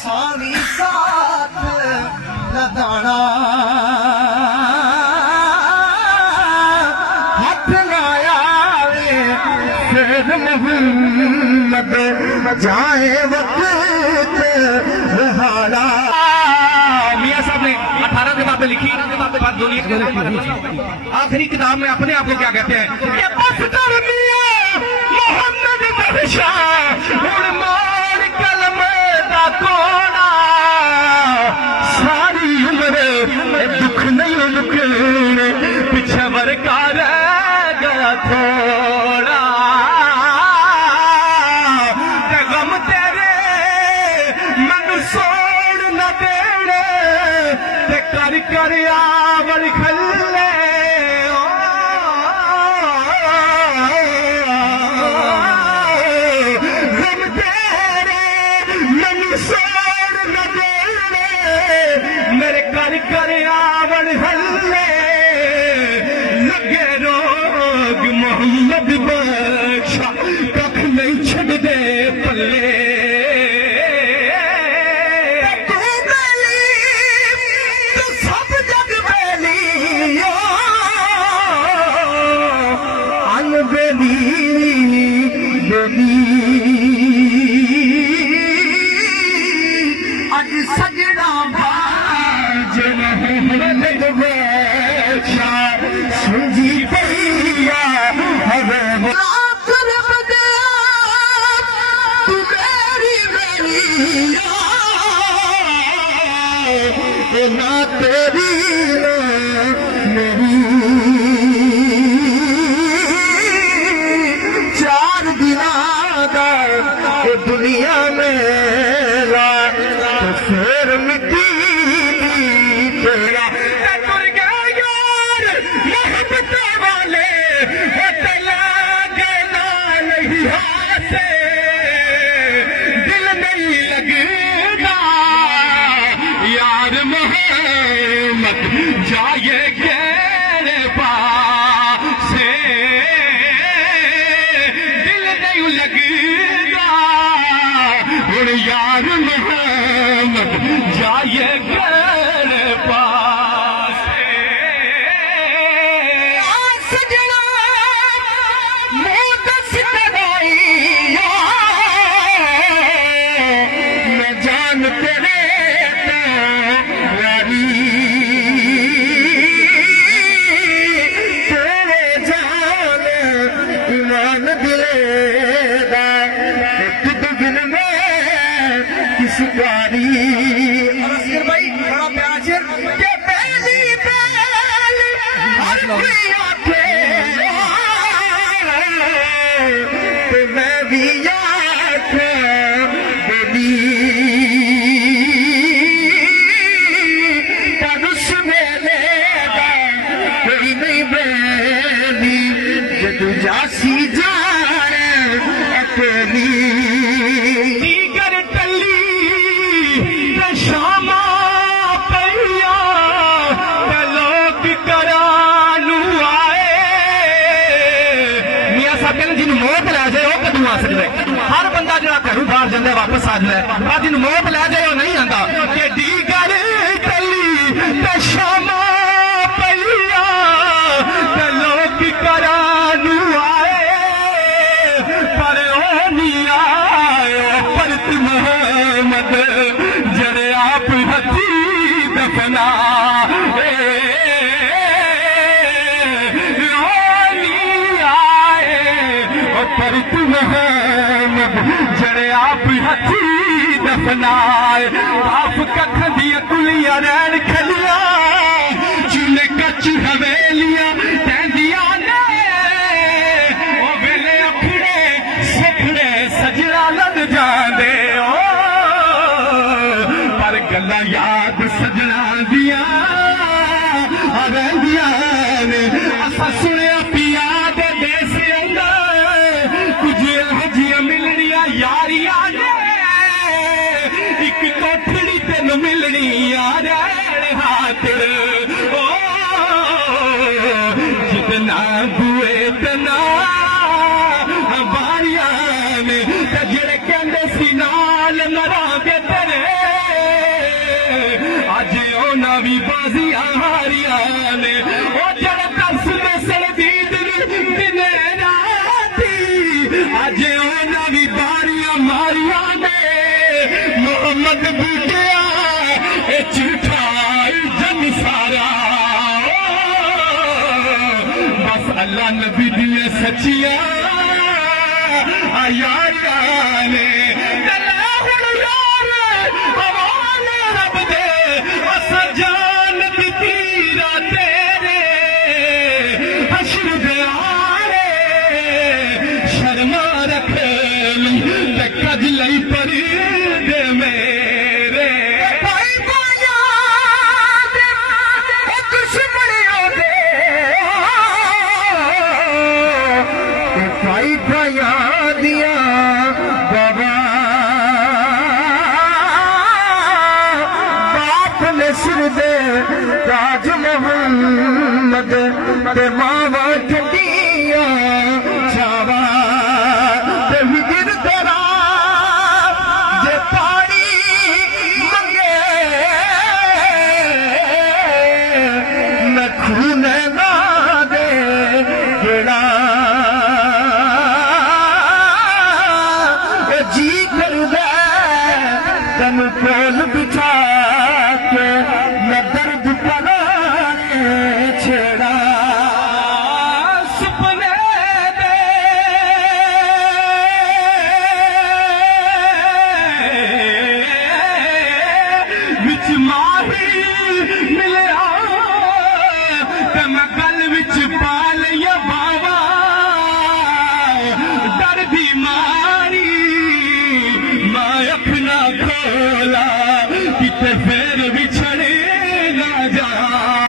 सारी साथ लदाना हाथ लाया शेर मोहम्मद जाए वक्त रहाड़ा। मियाँ साहब ने 18 किताबें लिखी पर दुनिया आखिरी किताब में अपने आप को क्या कहते हैं कि बस कर मियाँ मोहम्मद बख्शा हुण मोड़ कलमे दा कोना सारी उम्र दुख नहीं मुकने पिछे वरका रह गया थोड़ा ते गम तेरे मन सोड़ न देने ते कर कर आवड़ खल्ले गम तेरे मन सोड़ न देने मेरे कर कर आवड़ खल्ले लगे रोग मोहम्मद बख्शा कख नहीं छड़ दे पल्ले। अज सजना भाजन सुजी पैया हवे तू मेरी मेरी ना तेरी ना मेरी दुनिया में ला तो फिर मिट्टी तेरा तुर गया यार मोहब्बत वाले चला गया नहीं हासे दिल नहीं लगता यार मोहम्मद जाए गहरे पास दिल नहीं लगता यार मोहम्मद जाए घर पास सजना मुँह दस तबाइया मैं जान तेरे यारी तेरे जान ईमान दिले शिकारी और असगर भाई बड़ा प्यार शेर के पहली पहल हर कोई आखे ते मैं भी आख बेली पर उस मेले का कोई नहीं बेली जदू जासी जाने अकेली शामा पैया लोग करानू आए। मियाँ साहब कहते जिन मौत लै जाए वो कदू आ सकता है हर बंदा जो घरों बाहर जाता वापस आ जाता है पर जिन मौत लै जाए वो नहीं आता कि डीगर कली शामा पैया लोग करानू आए पर ओ नहीं आए परत मोहम्मद जरे आप हथी दफना आए पर तुम जरे आप हथी दफनाए आप कख दिया कुलिया रैन खलिया चूल्हे कच हवेलियां तैंदिया ने ओ वेले अखड़े सखड़े सजना लग जाते गल्ला याद सजना दिया रहिया ने असा सुनिया पिया दे देस कुछ हजियां मिलनिया यारिया ने एक कोठड़ी तेन मिलनिया रैन हाथर ओ जितना बुए तना बारिया ने जड़े कहते सी नाल मरा के तेरे बाजियां हारियां ने ओ जड़ तरस में सड़दी दिन राती अज उन्हां भी बारियां मारियां ने मोहम्मद बूटिया ए झूठा जन सारा बस अल्लाह नबी दिए सच्चियां यारियां ने ताज मोहम्मद ते मावा